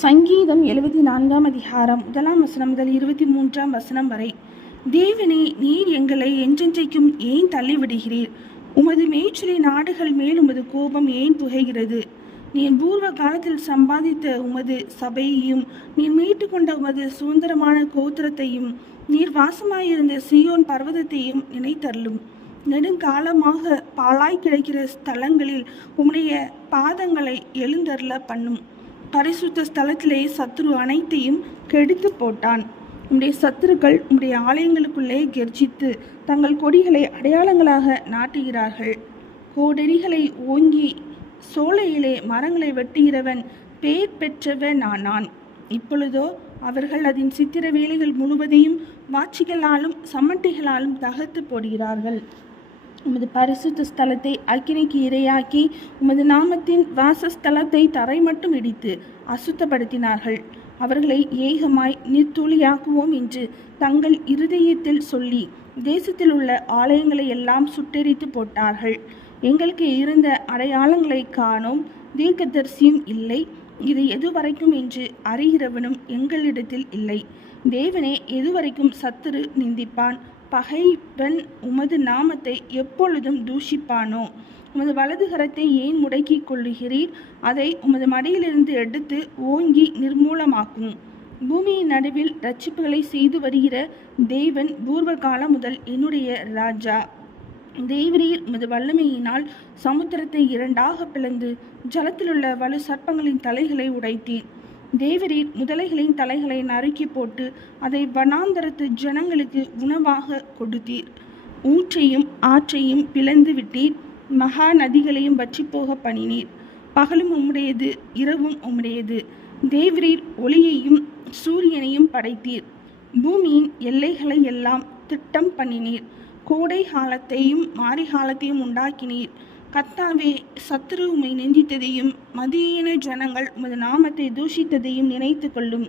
சங்கீதம் எழுபத்தி நான்காம் அதிகாரம் முதலாம் வசனம் முதல் இருபத்தி மூன்றாம் வசனம் வரை. தேவனே நீர் எங்களை என்றென்றைக்கும் ஏன் தள்ளிவிடுகிறீர்? உமது மேய்ச்சலை நாடுகள் மேல் உமது கோபம் ஏன் புகைகிறது? நீர் பூர்வ காலத்தில் சம்பாதித்த உமது சபையையும் நீர் மீட்டு கொண்ட உமது சுதந்திரமான கோத்திரத்தையும் நீர் வாசமாயிருந்த சியோன் பர்வதத்தையும் நினைத்தருளும். நெடுங்காலமாக பாழாய் கிடைக்கிற ஸ்தலங்களில் உம்முடைய பாதங்களை எழுந்தருள பண்ணும். பரிசுத்த ஸ்தலத்திலே சத்துரு அனைத்தையும் கெடுத்து போட்டான். உம்முடைய சத்துருக்கள் உம்முடைய ஆலயங்களுக்குள்ளே கெர்ஜித்து தங்கள் கொடிகளை அடையாளங்களாக நாட்டுகிறார்கள். கோடெறிகளை ஓங்கி சோலையிலே மரங்களை வெட்டுகிறவன் பேர் பெற்றவன் ஆனான் இப்பொழுதோ அவர்கள் அதன் சித்திர வேலைகள் முழுவதையும் வாட்சிகளாலும் சம்மட்டிகளாலும் தகர்த்து போடுகிறார்கள். உமது பரிசுத்த ஸ்தலத்தை அக்கினிக்கு இரையாக்கி உமது நாமத்தின் வாசஸ்தலத்தை தரை மட்டும் இடித்து அசுத்தப்படுத்தினார்கள். அவர்களை ஏகமாய் நிர்த்தூளியாக்குவோம் என்று தங்கள் இருதயத்தில் சொல்லி தேசத்தில் உள்ள ஆலயங்களை எல்லாம் சுட்டெரித்து போட்டார்கள். எங்களுக்கு இருந்த அடையாளங்களை காணோம். தீர்க்கதரிசியும் இல்லை. இது எதுவரைக்கும் என்று அறிகிறவனும் எங்களிடத்தில் இல்லை. தேவனே எதுவரைக்கும் சத்துரு நிந்திப்பான். பகைவன் உமது நாமத்தை எப்பொழுதும் தூஷிப்பானோ? உமது வலது கரத்தை ஏன் முடக்கிக் கொள்ளுகிறீர்? அதை உமது மடியிலிருந்து எடுத்து ஓங்கி நிர்மூலமாக்கும். பூமியின் நடுவில் ரட்சிப்புகளை செய்து வருகிற தேவன் பூர்வ காலம் முதல் என்னுடைய ராஜா. தேவரீர் உமது வல்லமையினால் சமுத்திரத்தை இரண்டாக பிளந்து ஜலத்திலுள்ள வலு சர்ப்பங்களின் தலைகளை உடைத்தீர். தேவரீர் முதலைகளின் தலைகளை நறுக்கி போட்டு அதை வனாந்தரத்து ஜனங்களுக்கு உணவாக கொடுத்தீர். ஊற்றையும் ஆற்றையும் பிளந்து விட்டீர். மகா நதிகளையும் வற்றி போக பண்ணினீர் பகலும் உம்முடையது இரவும் உம்முடையது. தேவரீர் ஒளியையும் சூரியனையும் படைத்தீர். பூமியின் எல்லைகளை எல்லாம் திட்டம் பண்ணினீர். கோடை காலத்தையும் மாரி காலத்தையும் உண்டாக்கினீர். கத்தாவே சத்துரு உம்மை நெஞ்சித்ததையும் மதியீன ஜனங்கள் உமது நாமத்தை தூஷித்ததையும் நினைத்து கொள்ளும்.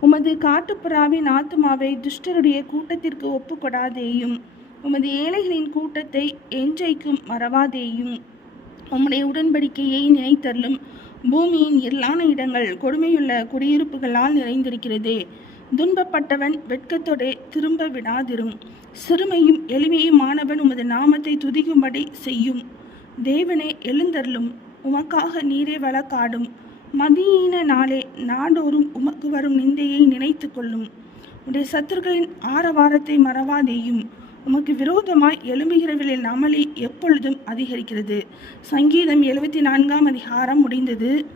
உமது காட்டுப்புறாவின் ஆத்துமாவை துஷ்டருடைய கூட்டத்திற்கு ஒப்புக்கொடாதேயும் உமது ஏழைகளின் கூட்டத்தை என்றைக்கும் மறவாதேயும். உம்முடைய உடன்படிக்கையை நினைத்தருளும். பூமியின் எல்லான இடங்கள் கொடுமையுள்ள குடியிருப்புகளால் நிறைந்திருக்கிறது. துன்பப்பட்டவன் வெட்கத்தோடே திரும்ப விடாதிரும். சிறுமையும் எளிமையுமானவன் உமது நாமத்தை துதிக்கும்படி செய்யும். தேவனே எழுந்தருளும். உமக்காக நீரே வழக்காடும். மதியீன நாளே நாடோறும் உமக்கு வரும் நிந்தையை நினைத்து கொள்ளும். உடைய சத்துருக்களின் ஆரவாரத்தை மறவாதேயும். உமக்கு விரோதமாய் எழும்புகிறவர்களின் அமளி எப்பொழுதும் அதிகரிக்கிறது. சங்கீதம் எழுபத்தி நான்காம் அதிகாரம் முடிந்தது.